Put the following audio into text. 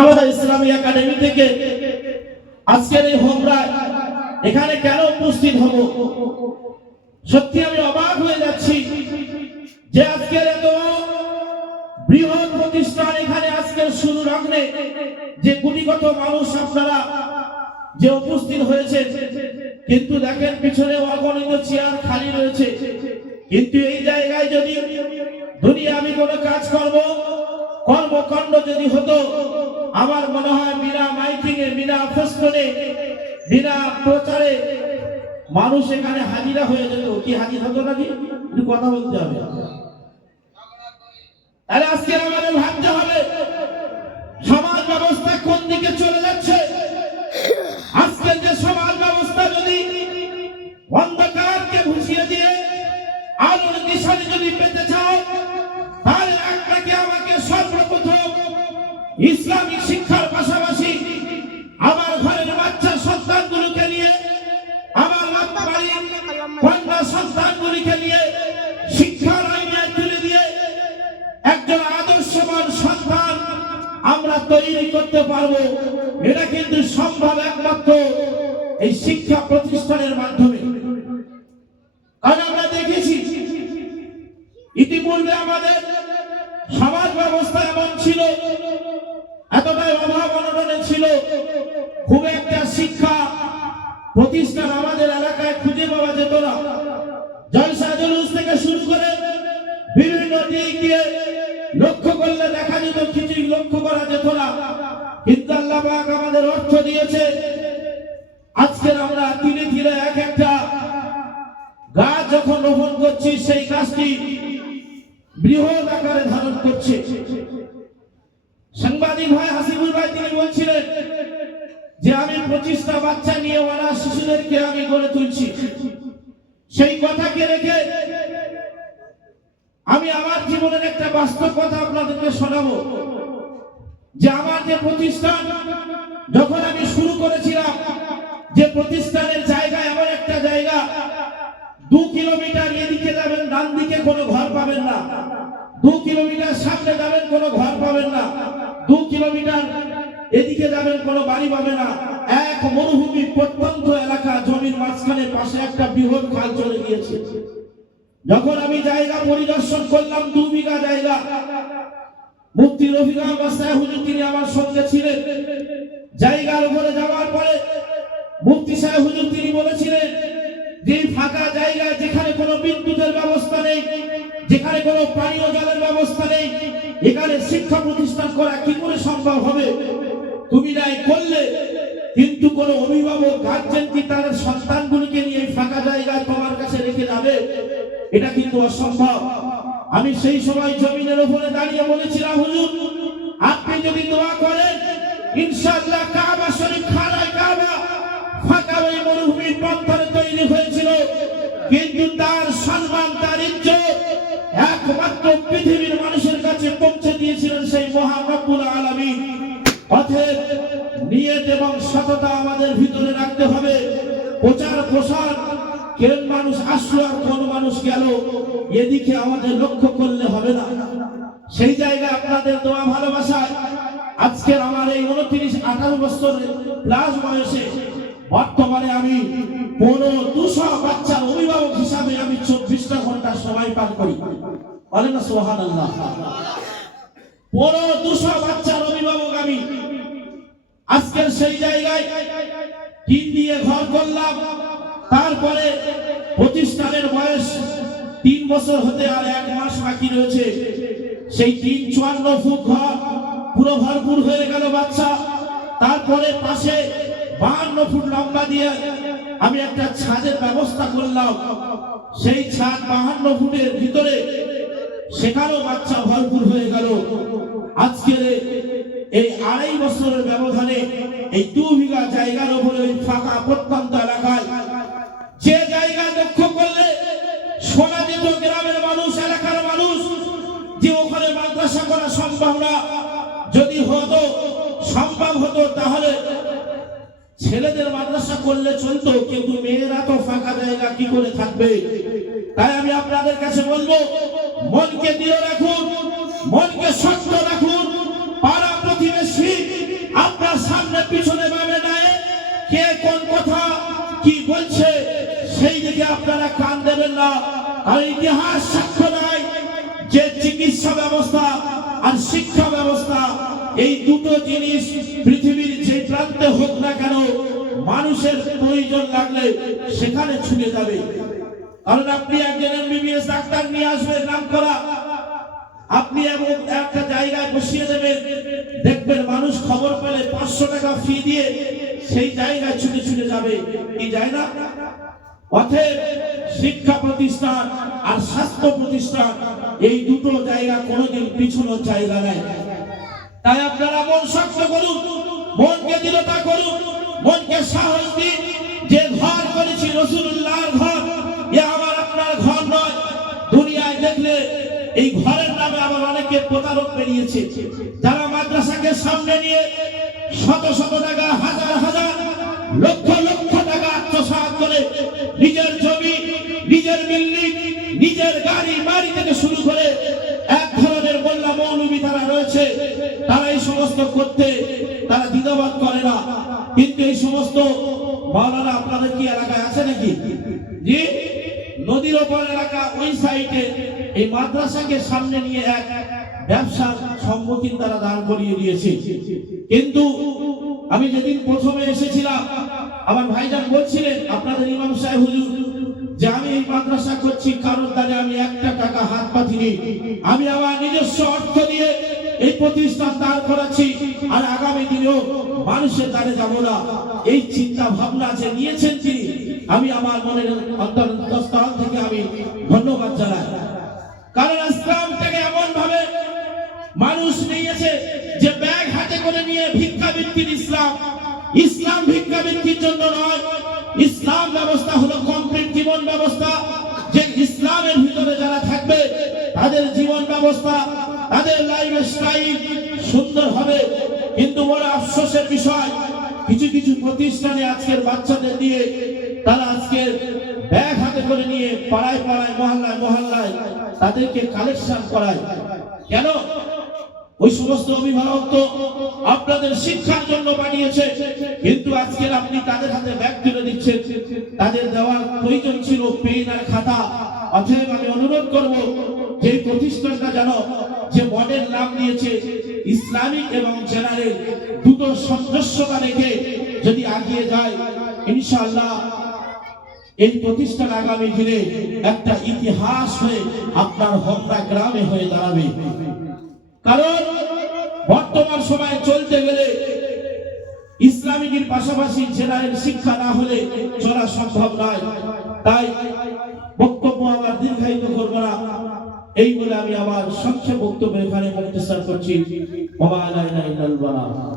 আমাদের ইসলামী একাডেমি থেকে আজকের এই হোমরায় এখানে কেন উপস্থিত হব? সত্যি আমি অবাক হয়ে যাচ্ছি যে আজকের এত বৃহৎ প্রতিষ্ঠান এখানে আজকের শুরু লগ্নে যে কোটিগত মানুষ আপনারা যে উপস্থিত হয়েছে, কিন্তু দেখেন পিছনে অগণিত চেয়ার খালি রয়েছে। কিন্তু এই জায়গায় যদি দুনিয়াবি কোনো কাজ কর্মকাণ্ড যদি হতো, আমার মনে হয় বিনা মাইকিং এ, বিনা ফেস্টনে, বিনা প্রচারে মানুষ এখানে হাজিরা হয়ে যেত। কি হাজির হতো নাকি? একটু কথা বলতে হবে। তাহলে আজকে আমাদের ভাবতে হবে সমাজ ব্যবস্থা কোন দিকে চলে যাচ্ছে। আজকের যে সমাজ ব্যবস্থা যদি অন্ধকারকে ভুষিয়ে দিয়ে আলোর দিশারি যদি পেতে চাও, তাহলে আপনাকে আমাকে সর্বপ্রথম ইসলামিক শিক্ষার পাশাপাশি আমার ঘরের বাচ্চা সন্তানগুলোকে নিয়ে, আমার বাড়ির কন্যা সন্তানগুলিকে নিয়ে শিক্ষার আইনে তুলে দিয়ে একজন আদর্শবান সন্তান আমরা তৈরি করতে পারবো। এটা কিন্তু সম্ভব একমাত্র এই শিক্ষা প্রতিষ্ঠানের মাধ্যমে। কারণ আমরা দেখেছি ইতিপূর্বে আমাদের সমাজ ব্যবস্থা এমন ছিল, এতটাই অভাব অনটনে ছিল, খুব একটা শিক্ষা প্রতিষ্ঠান আমাদের এলাকায় খুঁজে পাওয়া যেত না। জলসা জুলুস থেকে শুরু করে বিভিন্ন দিক দিয়ে লক্ষ্য করলে দেখা যেত কিছুই লক্ষ্য করা যেত না। কিন্তু আল্লাহ পাক আমাদের অর্থ দিয়েছে, আজকের আমরা ধীরে ধীরে এক একটা গাছ যখন রোপণ করছি, সেই গাছটি বৃহৎ আকারে ধারণ করছে। সাংবাদিক ভাই হাসিবুল ভাই তিনি বলছিলেন যে আমি 25টা বাচ্চা নিয়ে অনাথ শিশুদেরকে আমি গড়ে তুলছি। সেই কথাকে রেখে আমি আমার জীবনের একটা বাস্তব কথা আপনাদেরকে শোনাবো যে আমার যে প্রতিষ্ঠান যখন আমি শুরু করেছিলাম, যে প্রতিষ্ঠানের জায়গা এমন একটা জায়গা 2 কিলোমিটার এদিকে যাবেন ডান দিকে কোনো ঘর পাবেন না, 2 কিলোমিটার সামনে যাবেন কোনো ঘর পাবেন না, 2 কিলোমিটার এদিকে যাবেন কোনো বাড়ি পাবেন না। এক মরুভূমি প্রত্যন্ত এলাকা, জমির মাঝখানে পাশে একটা বৃহৎ খাল চলে গিয়েছে। যখন আমি জায়গা পরিদর্শন করলাম, 2 বিঘা জায়গা, মুফতি রফিক আহমদ সাহেব হুজুর তিনি আমার সঙ্গে ছিলেন। জায়গার উপরে যাওয়ার পরে মুফতি সাহেব হুজুর তিনি বলেছিলেন যে ফাঁকা জায়গা, যেখানে কোনো বিদ্যুতের ব্যবস্থা নেই, যেখানে কোনো পানীয় জলের ব্যবস্থা নেই, এখানে শিক্ষা প্রতিষ্ঠান করা কি করে সম্ভব হবে? তুমি নাই করলে কিন্তু কোন অভিভাবক গার্জেন কি তার সন্তানগুলিকে নিয়ে ফাঁকা জায়গায় তোমার কাছে রেখে যাবে? এটা কিন্তু অসম্ভব। আমি সেই সময় জমিনের উপরে দাঁড়িয়ে বলেছিলাম, হুজুর আপনি যদি দোয়া করেন ইনশাআল্লাহ কাবা শরীফ খানায় কাবা ফাঁকা ওই মরুভূমির প্রান্তরে তৈরি হয়েছিল, কিন্তু তার সম্মান, তার ইজ্জত একমাত্র পৃথিবীর মানুষের কাছে পৌঁছে দিয়েছিলেন সেই মহান রব্বুল আলামিন। অতএব নিয়ত এবং সততা আমাদের ভিতরে রাখতে হবে। প্রচার প্রসার কেন মানুষ আসলো আর কোন মানুষ গেল, এদিকে আমাদের লক্ষ্য করলে হবে না। সেই জায়গায় আপনাদের দোয়া ভালোবাসায় আজকের আমার এই 29-28 বছর প্লাস বয়সে বর্তমানে আমি 200 বাচ্চার অভিভাবক হিসাবে আমি 24টা ঘন্টা সময় পার করি। বলেন না সুবহানাল্লাহ। 200 বাচ্চার অভিভাবক আমি। আজকের সেই জায়গায় টিন দিয়ে ঘর করলাম, তারপরে প্রতিষ্ঠানের বয়স 3 বছর হতে আর 1 মাস বাকি রয়েছে। সেই 54 ফুট ঘর পুরো ভরপুর হয়ে গেল বাচ্চা। তারপরে পাশে 52 ফুট লম্বা দিয়ে আমি একটা ছাদের ব্যবস্থা করলাম। সেই ছাদ 52 ফুটের ভিতরে, সেখানেও বাচ্চা ভরপুর হয়ে গেল। আজকের এই 2.5 বছরের ব্যবধানে এই 2 বিঘা জায়গার উপরে ওই ফাঁকা প্রত্যন্ত এলাকায়, যে জায়গা লক্ষ্য করলে শোনা যেত গ্রামের মানুষ, এলাকার মানুষ যে ওখানে মাদ্রাসা করা সম্ভব না, যদি হতো সম্ভব হতো তাহলে ছেলেদের মাদ্রাসা করলে চলতো, কিন্তু মেয়েরা তো ফাঁকা জায়গা কি করে থাকবে? তাই আমি আপনাদের কাছে বলবো, মনকে দৃঢ় রাখুন, মনকে শক্ত রাখুন, পাড়া প্রতিবেশী পিছনে ভাবে নাই কে কোন কথা কি বলছে সেই দিকে আপনারা কান দেবেন না। আর ইতিহাস সাক্ষ্য দেয় যে চিকিৎসা ব্যবস্থা আর শিক্ষা ব্যবস্থা এই দুটো জিনিস পৃথিবীর যে প্রান্তে হোক না কেন মানুষের প্রয়োজন লাগলে সেখানে ছুটে যাবে। কারণ আপনি একজন এমবিবিএস ডাক্তার নিয়ে আসবেন নাম করা, আপনি একটা জায়গায় বসিয়ে দেবেন, দেখবেন মানুষ খবর পেলে 500 টাকা ফি দিয়ে সেই জায়গায় ছুটে ছুটে যাবে, কি যায় না? অতএব শিক্ষা প্রতিষ্ঠান আর স্বাস্থ্য প্রতিষ্ঠান এই দুটো জায়গা কোনোদিন পিছনোর জায়গা নেই। তাই আপনারা মন শক্ত করুন, মনকে দৃঢ়তা করুন, মনকে সাহস দিন যে ঘর করেছি রাসূলুল্লাহর ঘর, এ আমার আপনার ঘর নয়। দুনিয়ায় দেখলে এই ঘরের নামে আবার অনেকে প্রতারক বেরিয়েছে, যারা মাদ্রাসাকে সামনে নিয়ে শত শত টাকা, হাজার হাজার, লক্ষ লক্ষ টাকা আত্মসাৎ করে নিজের জমি, নিজের বিল্ডিং, নিজের গাড়ি বাড়ি থেকে শুরু করে এক ধরনের মোল্লা মৌলবী তারা রয়েছে, তারা এই সমস্ত করতে তারা দ্বিধাবোধ করে না। কিন্তু এই সমস্ত মাওলানা আপনাদের কি এলাকায় আছে নাকি? জি, নদীর ওপর এলাকা ওই সাইডে এই মাদ্রাসাকে সামনে নিয়ে এক ব্যবসার সম্মুখীন তারা দাঁড় করিয়ে দিয়েছে। কিন্তু আমি যেদিন প্রথমে এসেছিলাম আমার ভাইজান বলছিলেন আপনাদের ইমাম সাহেব হুজুর যে আমি এই মাদ্রাসা করছি কারোর দ্বারে আমি একটা টাকা হাত পাতিনি, আমি আমার নিজস্ব অর্থ দিয়ে এই প্রতিষ্ঠান দাঁড় করাচ্ছি আর আগামী দিনেও মানুষের দ্বারে যাব না। এই চিন্তা ভাবনা যে নিয়েছেন তিনি, আমি আমার মনের অন্তরস্থল থেকে আমি ধন্যবাদ জানাই। কারণ ইসলামটাকে এমন ভাবে মানুষ নিয়েছে যে ব্যাগ হাতে করে নিয়ে ভিক্ষাবৃত্তির ইসলাম। ইসলাম ভিক্ষাবৃত্তির জন্য নয়, ইসলাম ব্যবস্থা হলো কমপ্লিট জীবন ব্যবস্থা। যে ইসলামের ভিতরে যারা থাকবে তাদের জীবন ব্যবস্থা, তাদের লাইফ স্টাইল সুন্দর হবে। কিন্তু বড় আফসোসের বিষয়, কিছু কিছু প্রতিষ্ঠানে আজকের বাচ্চাদের দিয়ে তারা আজকের ব্যাগ হাতে করে নিয়ে পাড়ায় পাড়ায়, মহল্লায় মহল্লায় তাদেরকে কালেকশন করায়। কেন? ওই সমস্ত অভিভাবক তো আপনাদের শিক্ষার জন্য বানিয়েছে, কিন্তু আজকের আপনি তাদের হাতে ব্যাগ তুলে দিচ্ছেন। তাদের দেওয়ার প্রয়োজন ছিল পেন আর খাতা। অতএব আমি অনুরোধ করব যে প্রতিষ্ঠানটা যেন যে মডেল নাম দিয়েছে ইসলামিক এবং জেনারেল, দুটো সামঞ্জস্যতা রেখে যদি এগিয়ে যায়, ইনশাআল্লাহ এই প্রতিষ্ঠান আগামী দিনে একটা ইতিহাস হয়ে আপনার হোমনা গ্রামে হয়ে দাঁড়াবে। কারণ বর্তমান সময়ে চলতে গেলে ইসলামিকের পাশাপাশি জেনারেল শিক্ষা না হলে চলা সম্ভব নয়। তাই বক্তব্য আমার দীর্ঘায়িত করব না, এই বলে আমি আমার সংক্ষেপ বক্তব্য এখানে মুক্তাসার করছি। ওয়া লা ইলাহা ইল্লাল্লাহ।